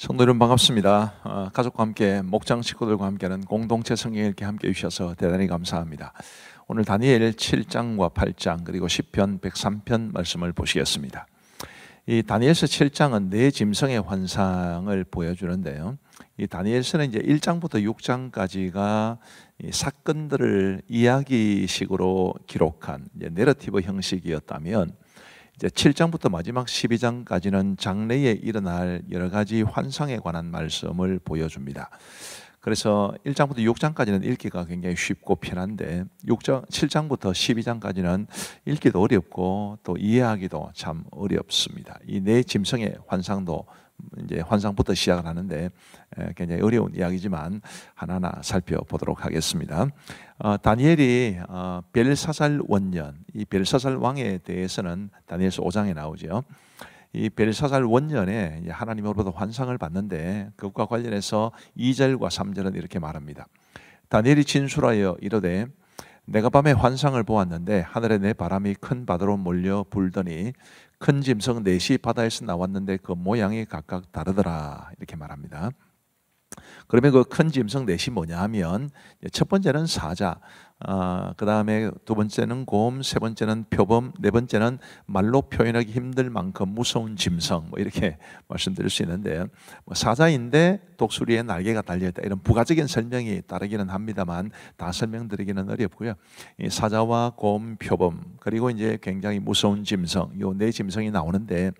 성도 여러분 반갑습니다. 가족과 함께 목장 식구들과 함께하는 공동체 성경 읽기 함께 해주셔서 대단히 감사합니다. 오늘 다니엘 7장과 8장 그리고 시편 103편 말씀을 보시겠습니다. 이 다니엘서 7장은 네 짐승의 환상을 보여주는데요. 이 다니엘서는 이제 1장부터 6장까지가 이 사건들을 이야기식으로 기록한 이제 내러티브 형식이었다면 이제 7장부터 마지막 12장까지는 장래에 일어날 여러 가지 환상에 관한 말씀을 보여줍니다. 그래서 1장부터 6장까지는 읽기가 굉장히 쉽고 편한데 7장부터 12장까지는 읽기도 어렵고 또 이해하기도 참 어렵습니다. 이 네 짐승의 환상도 이제 환상부터 시작을 하는데 굉장히 어려운 이야기지만 하나하나 살펴보도록 하겠습니다. 다니엘이 벨사살 원년, 이 벨사살 왕에 대해서는 다니엘서 5장에 나오죠. 이 벨사살 원년에 하나님으로부터 환상을 받는데 그것과 관련해서 2절과 3절은 이렇게 말합니다. 다니엘이 진술하여 이르되 내가 밤에 환상을 보았는데 하늘에 내 바람이 큰 바다로 몰려 불더니 큰 짐승 넷이 바다에서 나왔는데 그 모양이 각각 다르더라 이렇게 말합니다. 그러면 그 큰 짐승 넷이 뭐냐 하면 첫 번째는 사자, 그 다음에 두 번째는 곰, 세 번째는 표범, 네 번째는 말로 표현하기 힘들 만큼 무서운 짐승 뭐 이렇게 말씀드릴 수 있는데 사자인데 독수리에 날개가 달려있다 이런 부가적인 설명이 따르기는 합니다만 다 설명드리기는 어렵고요. 이 사자와 곰, 표범 그리고 이제 굉장히 무서운 짐승 요 네 짐승이 나오는데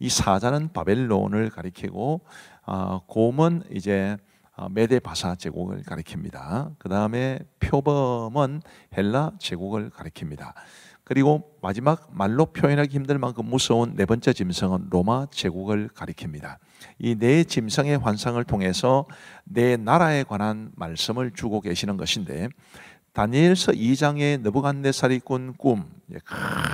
이 사자는 바벨론을 가리키고 곰은 이제 메데 바사 제국을 가리킵니다. 그 다음에 표범은 헬라 제국을 가리킵니다. 그리고 마지막 말로 표현하기 힘들 만큼 무서운 네 번째 짐승은 로마 제국을 가리킵니다. 이 네 짐승의 환상을 통해서 네 나라에 관한 말씀을 주고 계시는 것인데 다니엘서 2장의 느부갓네살이 꾼 꿈,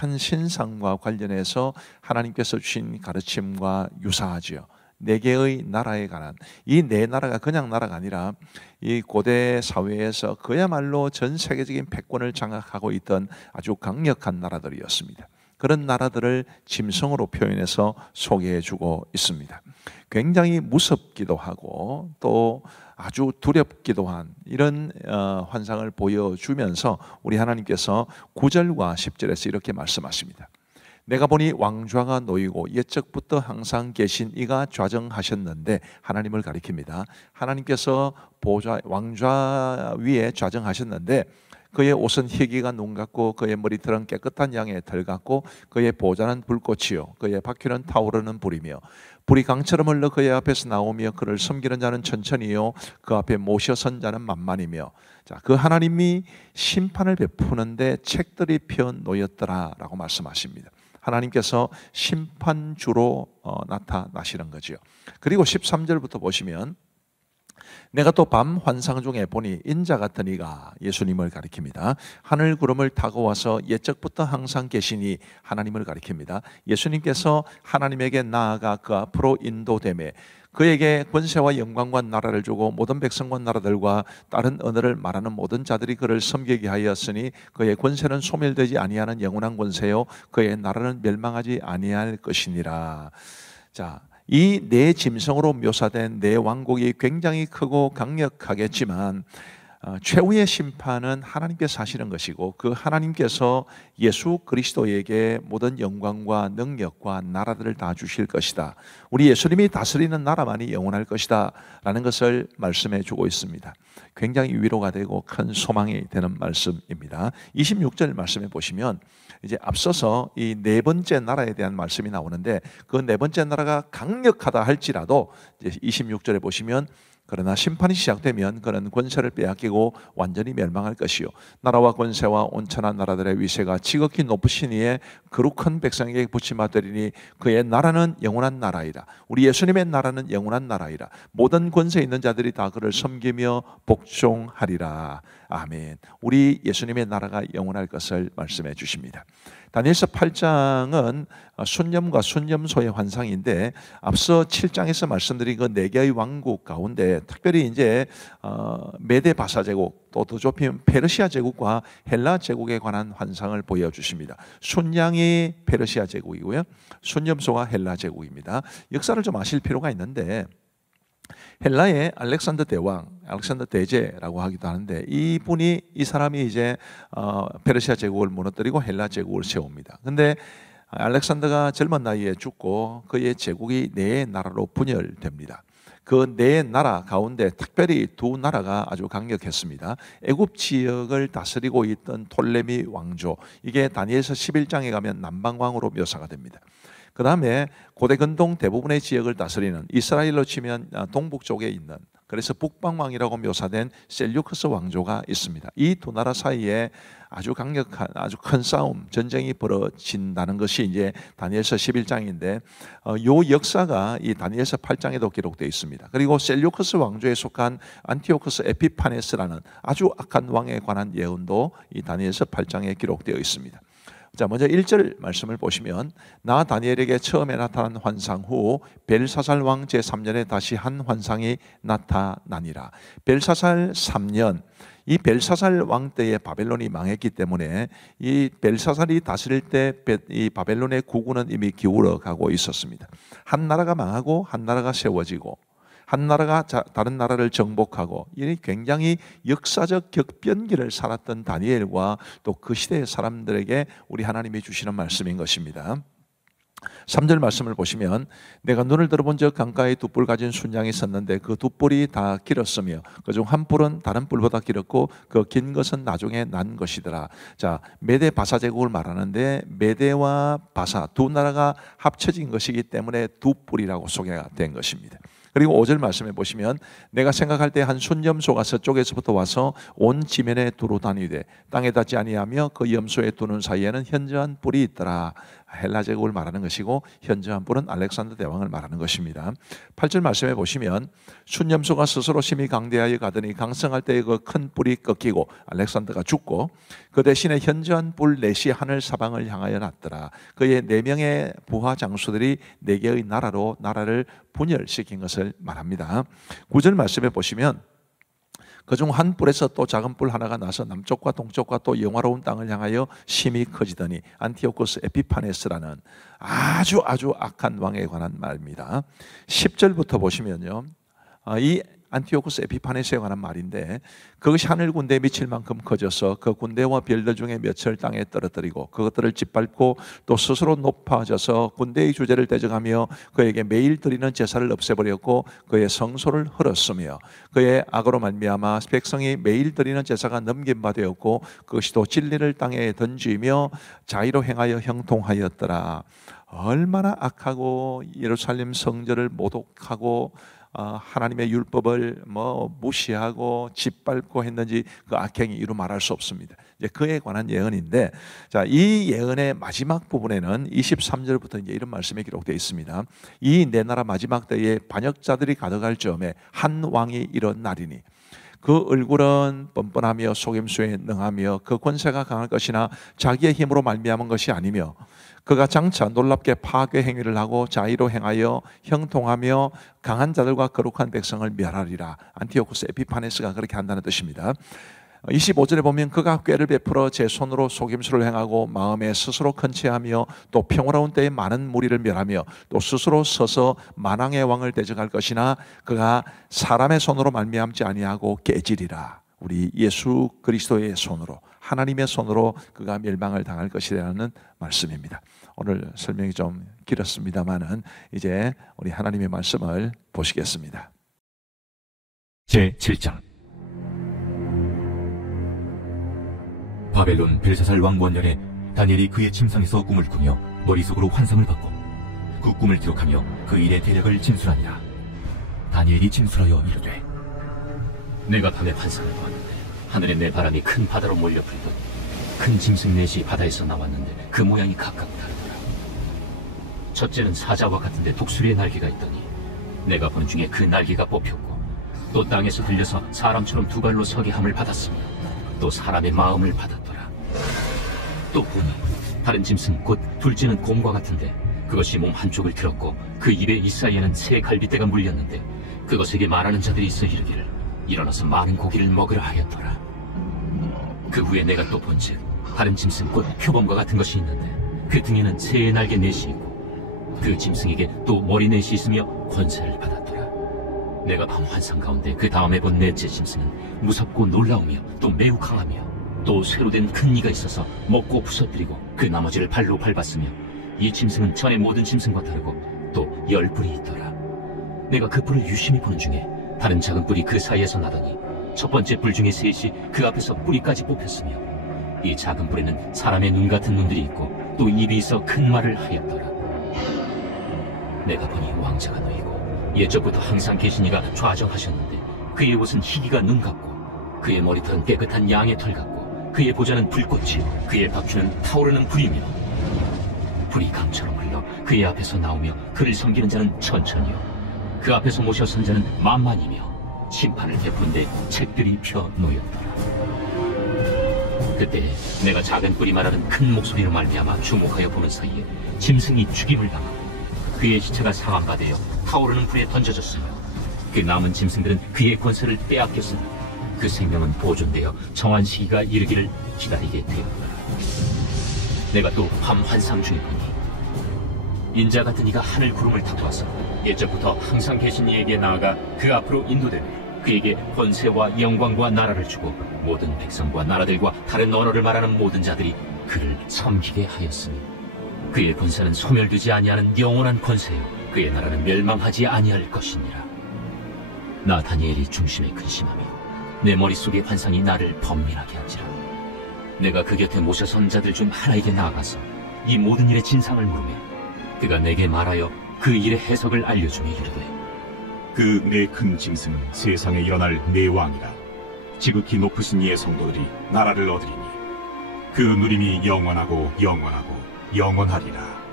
큰 신상과 관련해서 하나님께서 주신 가르침과 유사하지요. 네 개의 나라에 관한 이 네 나라가 그냥 나라가 아니라 이 고대 사회에서 그야말로 전 세계적인 패권을 장악하고 있던 아주 강력한 나라들이었습니다. 그런 나라들을 짐승으로 표현해서 소개해주고 있습니다. 굉장히 무섭기도 하고 또 아주 두렵기도 한 이런 환상을 보여주면서 우리 하나님께서 9절과 10절에서 이렇게 말씀하십니다. 내가 보니 왕좌가 놓이고 옛적부터 항상 계신 이가 좌정하셨는데 하나님을 가리킵니다. 하나님께서 왕좌 위에 좌정하셨는데 그의 옷은 희기가 눈 같고 그의 머리털은 깨끗한 양의 털 같고 그의 보좌는 불꽃이요 그의 바퀴는 타오르는 불이며 불이 강처럼 흘러 그의 앞에서 나오며 그를 섬기는 자는 천천히요 그 앞에 모셔 선 자는 만만이며 자, 그 하나님이 심판을 베푸는데 책들이 펴 놓였더라라고 말씀하십니다. 하나님께서 심판주로 나타나시는 거죠. 그리고 13절부터 보시면 내가 또 밤 환상 중에 보니 인자 같은 이가 예수님을 가리킵니다. 하늘 구름을 타고 와서 옛적부터 항상 계시니 하나님을 가리킵니다. 예수님께서 하나님에게 나아가 그 앞으로 인도되매 그에게 권세와 영광과 나라를 주고 모든 백성과 나라들과 다른 언어를 말하는 모든 자들이 그를 섬기게 하였으니 그의 권세는 소멸되지 아니하는 영원한 권세요 그의 나라는 멸망하지 아니할 것이니라. 자, 이 네 짐승으로 묘사된 네 왕국이 굉장히 크고 강력하겠지만 최후의 심판은 하나님께서 하시는 것이고 그 하나님께서 예수 그리스도에게 모든 영광과 능력과 나라들을 다 주실 것이다. 우리 예수님이 다스리는 나라만이 영원할 것이다 라는 것을 말씀해 주고 있습니다. 굉장히 위로가 되고 큰 소망이 되는 말씀입니다. 26절 말씀해 보시면 이제 앞서서 이 네 번째 나라에 대한 말씀이 나오는데 그 네 번째 나라가 강력하다 할지라도 이제 26절에 보시면 그러나 심판이 시작되면 그는 권세를 빼앗기고 완전히 멸망할 것이요 나라와 권세와 온천한 나라들의 위세가 지극히 높으신 이의 거룩한 백성에게 붙임받으리니 그의 나라는 영원한 나라이라. 우리 예수님의 나라는 영원한 나라이라. 모든 권세 있는 자들이 다 그를 섬기며 복종하리라. 아멘. 우리 예수님의 나라가 영원할 것을 말씀해 주십니다. 다니엘서 8장은 순념과 순념소의 환상인데 앞서 7장에서 말씀드린 그 네 개의 왕국 가운데 특별히 이제 메데 바사 제국 또 더 좁히면 페르시아 제국과 헬라 제국에 관한 환상을 보여주십니다. 순양이 페르시아 제국이고요, 순념소가 헬라 제국입니다. 역사를 좀 아실 필요가 있는데 헬라의 알렉산더 대왕, 알렉산더 대제라고 하기도 하는데 이 사람이 이제 페르시아 제국을 무너뜨리고 헬라 제국을 세웁니다. 근데 알렉산더가 젊은 나이에 죽고 그의 제국이 네 나라로 분열됩니다. 그 네 나라 가운데 특별히 두 나라가 아주 강력했습니다. 애굽 지역을 다스리고 있던 톨레미 왕조, 이게 다니엘서 11장에 가면 남방왕으로 묘사가 됩니다. 그 다음에 고대 근동 대부분의 지역을 다스리는, 이스라엘로 치면 동북 쪽에 있는, 그래서 북방왕이라고 묘사된 셀류크스 왕조가 있습니다. 이 두 나라 사이에 아주 강력한, 아주 큰 싸움, 전쟁이 벌어진다는 것이 이제 다니엘서 11장인데 이 역사가 이 다니엘서 8장에도 기록되어 있습니다. 그리고 셀류크스 왕조에 속한 안티오코스 에피파네스라는 아주 악한 왕에 관한 예언도 이 다니엘서 8장에 기록되어 있습니다. 자, 먼저 1절 말씀을 보시면, 나 다니엘에게 처음에 나타난 환상 후 벨사살 왕 제3년에 다시 한 환상이 나타나니라. 벨사살 3년, 이 벨사살 왕 때에 바벨론이 망했기 때문에 이 벨사살이 다스릴 때 이 바벨론의 국군은 이미 기울어 가고 있었습니다. 한 나라가 망하고 한 나라가 세워지고 한 나라가 다른 나라를 정복하고, 이 굉장히 역사적 격변기를 살았던 다니엘과 또 그 시대의 사람들에게 우리 하나님이 주시는 말씀인 것입니다. 3절 말씀을 보시면, 내가 눈을 들어본 적 강가에 두 뿔 가진 순양이 섰는데 그 두 뿔이 다 길었으며 그중 한 뿔은 다른 뿔보다 길었고 그 긴 것은 나중에 난 것이더라. 자, 메데 바사 제국을 말하는데 메데와 바사 두 나라가 합쳐진 것이기 때문에 두 뿔이라고 소개가 된 것입니다. 그리고 5절 말씀해 보시면, 내가 생각할 때 한 순염소가 서쪽에서부터 와서 온 지면에 두루 다니되 땅에 닿지 아니하며 그 염소의 두는 사이에는 현저한 뿔이 있더라. 헬라 제국을 말하는 것이고 현저한 뿔은 알렉산더 대왕을 말하는 것입니다. 8절 말씀해 보시면, 순염소가 스스로 심히 강대하여 가더니 강성할 때의 그 큰 뿔이 꺾이고 알렉산더가 죽고 그 대신에 현저한 뿔 넷이 하늘 사방을 향하여 났더라. 그의 4명의 부하 장수들이 4개의 나라를 분열시킨 것을 말합니다. 9절 말씀해 보시면, 그중 한 뿔에서 또 작은 뿔 하나가 나서 남쪽과 동쪽과 또 영화로운 땅을 향하여 심히 커지더니, 안티오코스 에피파네스라는 아주 악한 왕에 관한 말입니다. 10절부터 보시면요, 이 안티오코스 에피파네스에 관한 말인데, 그것이 하늘 군대에 미칠 만큼 커져서 그 군대와 별들 중에 몇을 땅에 떨어뜨리고 그것들을 짓밟고 또 스스로 높아져서 군대의 주제를 대적하며 그에게 매일 드리는 제사를 없애버렸고 그의 성소를 헐었으며 그의 악으로 말미암아 백성이 매일 드리는 제사가 넘긴 바 되었고 그것이 또 진리를 땅에 던지며 자의로 행하여 형통하였더라. 얼마나 악하고 예루살렘 성전을 모독하고 하나님의 율법을 무시하고 짓밟고 했는지 그 악행이 이루 말할 수 없습니다. 이제 그에 관한 예언인데, 자, 이 예언의 마지막 부분에는 23절부터 이제 이런 말씀이 기록되어 있습니다. 이 내 나라 마지막 때에 반역자들이 가득할 즈음에 한 왕이 일어나리니 그 얼굴은 뻔뻔하며 속임수에 능하며 그 권세가 강할 것이나 자기의 힘으로 말미암은 것이 아니며 그가 장차 놀랍게 파괴 행위를 하고 자의로 행하여 형통하며 강한 자들과 거룩한 백성을 멸하리라. 안티오코스 에피파네스가 그렇게 한다는 뜻입니다. 25절에 보면, 그가 꾀를 베풀어 제 손으로 속임수를 행하고 마음에 스스로 컨치하며 또 평화로운 때에 많은 무리를 멸하며 또 스스로 서서 만왕의 왕을 대적할 것이나 그가 사람의 손으로 말미암지 아니하고 깨지리라. 우리 예수 그리스도의 손으로, 하나님의 손으로 그가 멸망을 당할 것이라는 말씀입니다. 오늘 설명이 좀 길었습니다만은 이제 우리 하나님의 말씀을 보시겠습니다. 제7장. 바벨론 벨사살 왕 원년에 다니엘이 그의 침상에서 꿈을 꾸며 머릿속으로 환상을 받고 그 꿈을 기록하며 그 일의 대략을 진술하니라. 다니엘이 진술하여 이르되, 내가 밤에 환상을 보았는데 하늘에 내 바람이 큰 바다로 몰려 불더니 큰 짐승 넷이 바다에서 나왔는데 그 모양이 각각 다르더라. 첫째는 사자와 같은데 독수리의 날개가 있더니 내가 본 중에 그 날개가 뽑혔고 또 땅에서 들려서 사람처럼 두 발로 서게 함을 받았으며 또 사람의 마음을 받았더라. 또 보니 다른 짐승 곧 둘째는 곰과 같은데 그것이 몸 한쪽을 들었고 그 입에 이 사이에는 새 갈빗대가 물렸는데 그것에게 말하는 자들이 있어 이르기를 일어나서 많은 고기를 먹으라 하였더라. 그 후에 내가 또 본즉 다른 짐승 곧 표범과 같은 것이 있는데 그 등에는 새의 날개 넷이 있고 그 짐승에게 또 머리 넷이 있으며 권세를 받았더라. 내가 밤 환상 가운데 그 다음에 본 넷째 짐승은 무섭고 놀라우며 또 매우 강하며 또 쇠로 된 큰 이가 있어서 먹고 부서뜨리고 그 나머지를 발로 밟았으며 이 짐승은 전의 모든 짐승과 다르고 또 10뿔이 있더라. 내가 그 뿔을 유심히 보는 중에 다른 작은 뿔이 그 사이에서 나더니 첫 번째 뿔 중에 셋이 그 앞에서 뿌리까지 뽑혔으며 이 작은 뿔에는 사람의 눈 같은 눈들이 있고 또 입이 있어 큰 말을 하였더라. 내가 보니 왕자가 놓이고 옛적부터 항상 계신 이가 좌정하셨는데 그의 옷은 희기가 눈 같고 그의 머리털은 깨끗한 양의 털 같고 그의 보좌는 불꽃이요 그의 박쥐는 타오르는 불이며 불이 강처럼 흘러 그의 앞에서 나오며 그를 섬기는 자는 천천히요 그 앞에서 모셔 선 자는 만만이며 심판을 베푸는데 책들이 펴 놓였더라. 그때 내가 작은 뿔이 말하는 큰 목소리로 말미암아 주목하여 보는 사이에 짐승이 죽임을 당하고 그의 시체가 상한가 되어 타오르는 불에 던져졌으며 그 남은 짐승들은 그의 권세를 빼앗겼으나 그 생명은 보존되어 정한 시기가 이르기를 기다리게 되었더라. 내가 또 밤 환상 중에 보니 인자 같은 이가 하늘 구름을 타고 와서 옛적부터 항상 계신 이에게 나아가 그 앞으로 인도되며 그에게 권세와 영광과 나라를 주고 모든 백성과 나라들과 다른 언어를 말하는 모든 자들이 그를 섬기게 하였으니 그의 권세는 소멸되지 아니하는 영원한 권세요 그의 나라는 멸망하지 아니할 것이니라. 나 다니엘이 중심에 근심하며 내 머릿속의 환상이 나를 번민하게 한지라. 내가 그 곁에 모셔 선 자들 중 하나에게 나아가서 이 모든 일의 진상을 물으며 그가 내게 말하여 그 일의 해석을 알려주며 이르되 그 네 큰 짐승은 세상에 일어날 네 왕이라. 지극히 높으신 이의 성도들이 나라를 얻으리니 그 누림이 영원하고 영원하고 영원하리라.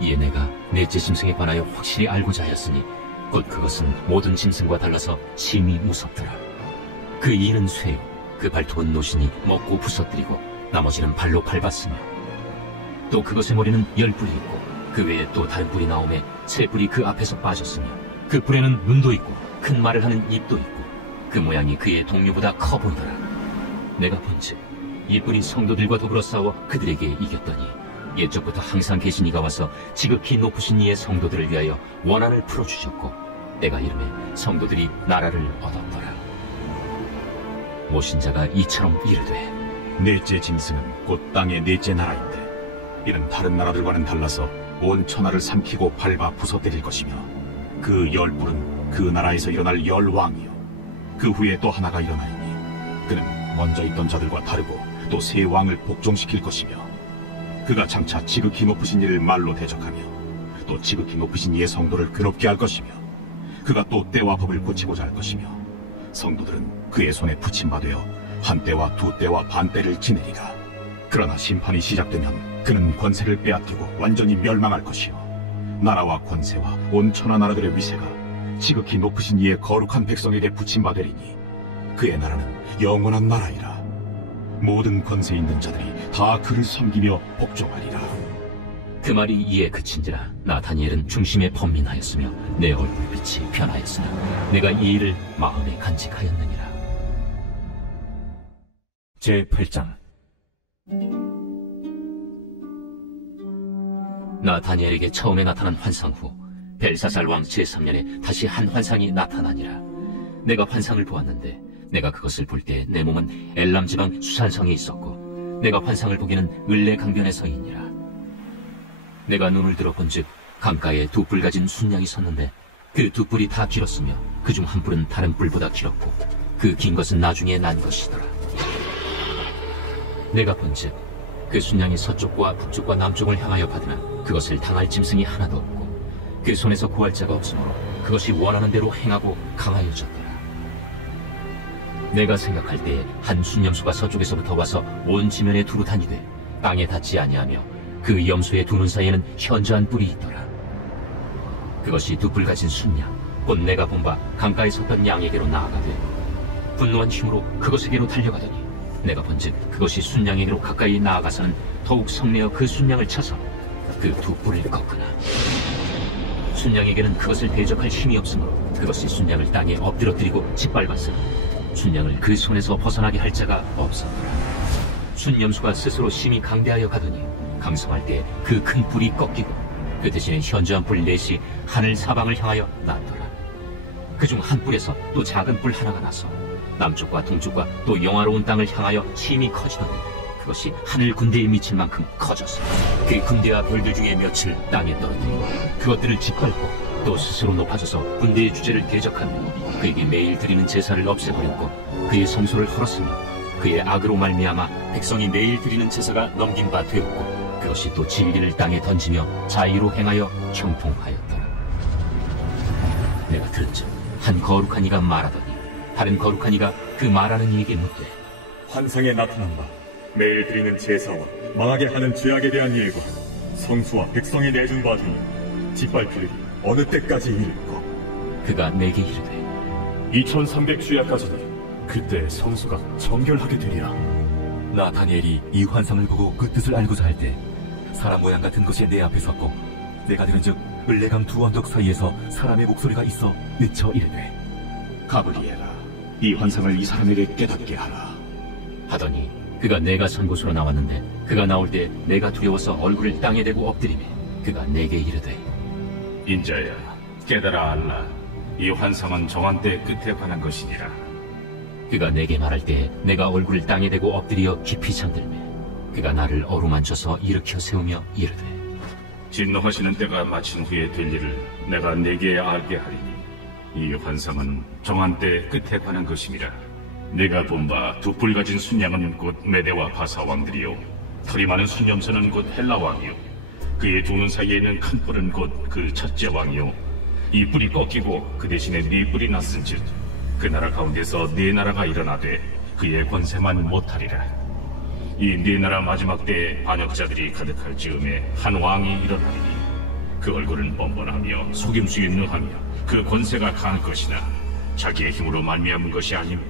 이에 내가 넷째 짐승에 관하여 확실히 알고자 하였으니 곧 그것은 모든 짐승과 달라서 심히 무섭더라. 그 이는 쇠요 그 발톱은 노신이 먹고 부서뜨리고 나머지는 발로 밟았으며 또 그것의 머리는 10뿔이 있고 그 외에 또 다른 뿔이 나오매 세 뿔이 그 앞에서 빠졌으며 그 뿔에는 눈도 있고 큰 말을 하는 입도 있고 그 모양이 그의 동료보다 커 보이더라. 내가 본즉 이 뿔이 성도들과 더불어 싸워 그들에게 이겼더니 옛적부터 항상 계신 이가 와서 지극히 높으신 이의 성도들을 위하여 원한을 풀어주셨고 내가 이름에 성도들이 나라를 얻었더라. 모신 자가 이처럼 이르되 넷째 짐승은 곧 땅의 넷째 나라인데 이는 다른 나라들과는 달라서 온 천하를 삼키고 밟아 부서뜨릴 것이며 그 10뿔은 그 나라에서 일어날 10왕이요 그 후에 또 하나가 일어나리니 그는 먼저 있던 자들과 다르고 또 새 왕을 복종시킬 것이며 그가 장차 지극히 높으신 이를 말로 대적하며 또 지극히 높으신 이의 성도를 괴롭게 할 것이며 그가 또 때와 법을 고치고자 할 것이며 성도들은 그의 손에 붙임받되어 한 때와 두 때와 반 때를 지내리라. 그러나 심판이 시작되면 그는 권세를 빼앗기고 완전히 멸망할 것이요 나라와 권세와 온 천하 나라들의 위세가 지극히 높으신 이의 거룩한 백성에게 붙임받으리니 그의 나라는 영원한 나라이라. 모든 권세 있는 자들이 다 그를 섬기며 복종하리라. 그 말이 이에 그친지라 나 다니엘은 중심에 번민하였으며 내 얼굴빛이 변하였으나 내가 이 일을 마음에 간직하였느니라. 제8장. 나 다니엘에게 처음에 나타난 환상 후 벨사살 왕 제3년에 다시 한 환상이 나타나니라. 내가 환상을 보았는데 내가 그것을 볼 때 내 몸은 엘람 지방 수산성에 있었고 내가 환상을 보기는 을레 강변에 서이니라. 내가 눈을 들어 본즉 강가에 두 뿔 가진 순양이 섰는데 그 두 뿔이 다 길었으며 그중 한 뿔은 다른 뿔보다 길었고 그 긴 것은 나중에 난 것이더라. 내가 본즉 그 순양이 서쪽과 북쪽과 남쪽을 향하여 받으나 그것을 당할 짐승이 하나도 없고 그 손에서 구할 자가 없으므로 그것이 원하는 대로 행하고 강하여졌더라. 내가 생각할 때에 한 순염소가 서쪽에서부터 와서 온 지면에 두루 다니되 땅에 닿지 아니하며 그 염소의 두 눈 사이에는 현저한 뿔이 있더라. 그것이 두 뿔 가진 순양 곧 내가 본 바 강가에 섰던 양에게로 나아가되 분노한 힘으로 그것에게로 달려가더니 내가 본즉 그것이 순양에게로 가까이 나아가서는 더욱 성내어 그 순양을 쳐서 그 두 뿔을 꺾으나 순양에게는 그것을 대적할 힘이 없으므로 그것이 순양을 땅에 엎드러뜨리고 짓밟았으나 순양을 그 손에서 벗어나게 할 자가 없었더라. 순염소가 스스로 심히 강대하여 가더니 강성할 때 그 큰 뿔이 꺾이고 그 대신에 현저한 뿔 넷이 하늘 사방을 향하여 났더라. 그중 한 뿔에서 또 작은 뿔 하나가 나서 남쪽과 동쪽과 또 영화로운 땅을 향하여 심히 커지더니 그것이 하늘 군대에 미칠 만큼 커져서 그 군대와 별들 중에 몇을 땅에 떨어뜨리고 그것들을 짓밟고 또 스스로 높아져서 군대의 주제를 대적하며 그에게 매일 드리는 제사를 없애버렸고 그의 성소를 헐었으며 그의 악으로 말미암아 백성이 매일 드리는 제사가 넘긴 바 되었고 그것이 또 진리를 땅에 던지며 자의로 행하여 형통하였더라. 내가 들은즉 한 거룩한 이가 말하더니 다른 거룩한 이가 그 말하는 이에게 묻되 환상에 나타난 바 매일 드리는 제사와 망하게 하는 죄악에 대한 일과 성수와 백성이 내준 바 중에 짓밟힐 어느 때까지 이를까? 그가 내게 이르되 2300주야까지는 그때 성수가 정결하게 되리라. 나 다니엘이 이 환상을 보고 그 뜻을 알고자 할 때 사람 모양 같은 것이 내 앞에 섰고 내가 들은즉 을레강 두 언덕 사이에서 사람의 목소리가 있어 외쳐 이르되 가브리엘아, 이 환상을 이 사람에게 깨닫게 하라. 하더니 그가 내가 선 곳으로 나왔는데 그가 나올 때 내가 두려워서 얼굴을 땅에 대고 엎드리매 그가 내게 이르되 인자야, 깨달아 알라. 이 환상은 정한 때의 끝에 관한 것이니라. 그가 내게 말할 때 내가 얼굴을 땅에 대고 엎드려 깊이 잠들매 그가 나를 어루만져서 일으켜 세우며 이르되 진노하시는 때가 마친 후에 될 일을 내가 네게 알게 하리니 이 환상은 정한 때의 끝에 관한 것임이라. 내가 본 바 두 뿔 가진 순양은 곧 메대와 바사 왕들이요 털이 많은 순염소는 곧 헬라 왕이요 그의 두 눈 사이에 있는 큰 뿔은 곧 그 첫째 왕이요 이 뿔이 꺾이고 그 대신에 네 뿔이 났은즉 그 나라 가운데서 네 나라가 일어나되 그의 권세만 못하리라. 이 네 나라 마지막 때에 반역자들이 가득할 즈음에 한 왕이 일어나리니 그 얼굴은 뻔뻔하며 속임수에 능하며 그 권세가 강할 것이나 자기의 힘으로 말미암은 것이 아니며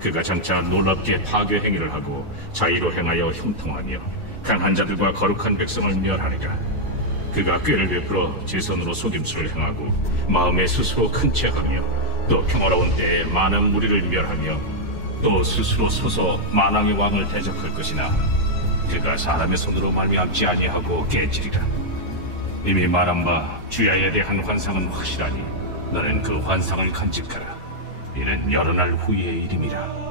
그가 장차 놀랍게 파괴 행위를 하고 자의로 행하여 형통하며 강한 자들과 거룩한 백성을 멸하리라. 그가 꾀를 베풀어 제 손으로 속임수를 행하고 마음에 스스로 큰 채하며 또 평화로운 때에 많은 무리를 멸하며 또 스스로 서서 만왕의 왕을 대적할 것이나 그가 사람의 손으로 말미암지 아니하고 깨지리라. 이미 말한 바 주야에 대한 환상은 확실하니 너는 그 환상을 간직하라. 이는 여러 날 후의 일임이라.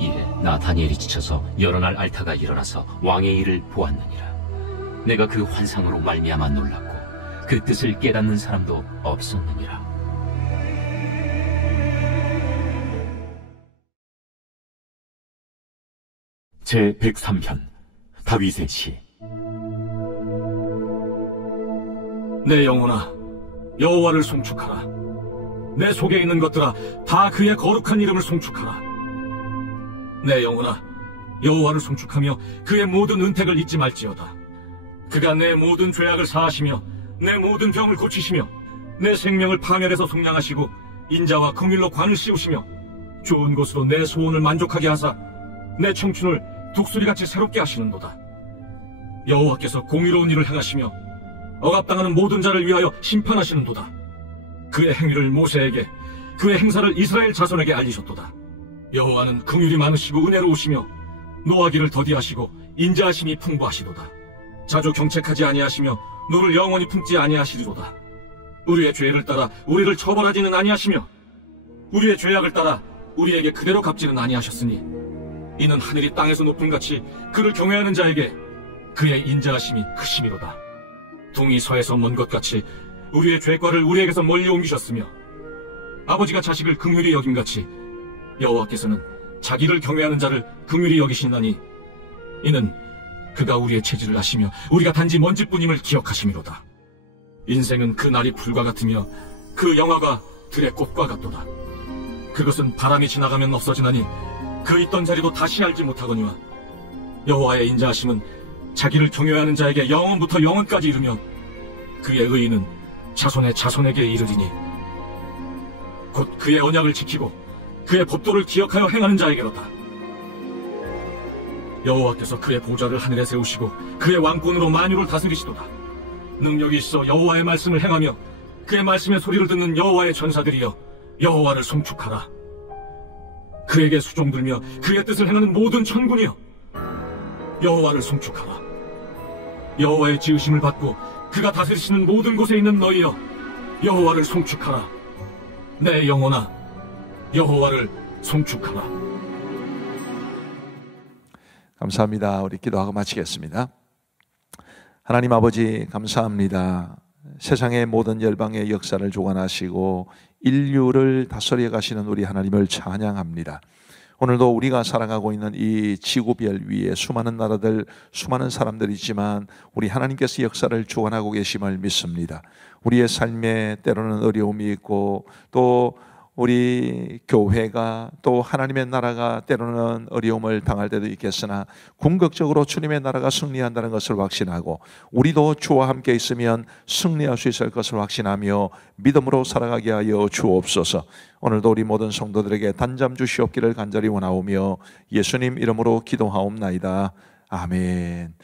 이에 나 다니엘이 지쳐서 여러 날 앓다가 일어나서 왕의 일을 보았느니라. 내가 그 환상으로 말미암아 놀랐고 그 뜻을 깨닫는 사람도 없었느니라. 제 103편 다윗의 시. 내 영혼아, 여호와를 송축하라. 내 속에 있는 것들아, 다 그의 거룩한 이름을 송축하라. 내 영혼아, 여호와를 송축하며 그의 모든 은택을 잊지 말지어다. 그가 내 모든 죄악을 사하시며 내 모든 병을 고치시며 내 생명을 파멸해서 속량하시고 인자와 긍휼로 관을 씌우시며 좋은 곳으로 내 소원을 만족하게 하사 내 청춘을 독수리같이 새롭게 하시는도다. 여호와께서 공의로운 일을 행하시며 억압당하는 모든 자를 위하여 심판하시는도다. 그의 행위를 모세에게, 그의 행사를 이스라엘 자손에게 알리셨도다. 여호와는 긍휼이 많으시고 은혜로우시며 노하기를 더디하시고 인자하심이 풍부하시도다. 자주 경책하지 아니하시며 노를 영원히 품지 아니하시리로다. 우리의 죄를 따라 우리를 처벌하지는 아니하시며 우리의 죄악을 따라 우리에게 그대로 갚지는 아니하셨으니 이는 하늘이 땅에서 높음같이 그를 경외하는 자에게 그의 인자하심이 크심이로다. 동이 서에서 먼 것 같이 우리의 죄과를 우리에게서 멀리 옮기셨으며 아버지가 자식을 긍휼히 여김같이 여호와께서는 자기를 경외하는 자를 긍휼히 여기신다니 이는 그가 우리의 체질을 아시며 우리가 단지 먼지뿐임을 기억하심이로다. 인생은 그 날이 불과 같으며 그 영화가 들의 꽃과 같도다. 그것은 바람이 지나가면 없어지나니 그 있던 자리도 다시 알지 못하거니와 여호와의 인자하심은 자기를 경외하는 자에게 영원부터 영원까지 이르며 그의 의의는 자손의 자손에게 이르리니 곧 그의 언약을 지키고 그의 법도를 기억하여 행하는 자에게로다. 여호와께서 그의 보좌를 하늘에 세우시고 그의 왕권으로 만유를 다스리시도다. 능력이 있어 여호와의 말씀을 행하며 그의 말씀의 소리를 듣는 여호와의 전사들이여 여호와를 송축하라. 그에게 수종들며 그의 뜻을 행하는 모든 천군이여 여호와를 송축하라. 여호와의 지으심을 받고 그가 다스리시는 모든 곳에 있는 너희여 여호와를 송축하라. 내 영혼아, 여호와를 송축하라. 감사합니다. 우리 기도하고 마치겠습니다. 하나님 아버지, 감사합니다. 세상의 모든 열방의 역사를 주관하시고 인류를 다스려 가시는 우리 하나님을 찬양합니다. 오늘도 우리가 살아가고 있는 이 지구별 위에 수많은 나라들, 수많은 사람들이 있지만 우리 하나님께서 역사를 주관하고 계심을 믿습니다. 우리의 삶에 때로는 어려움이 있고 또 우리 교회가 또 하나님의 나라가 때로는 어려움을 당할 때도 있겠으나 궁극적으로 주님의 나라가 승리한다는 것을 확신하고 우리도 주와 함께 있으면 승리할 수 있을 것을 확신하며 믿음으로 살아가게 하여 주옵소서. 오늘도 우리 모든 성도들에게 단잠 주시옵기를 간절히 원하오며 예수님 이름으로 기도하옵나이다. 아멘.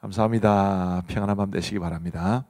감사합니다. 평안한 밤 되시기 바랍니다.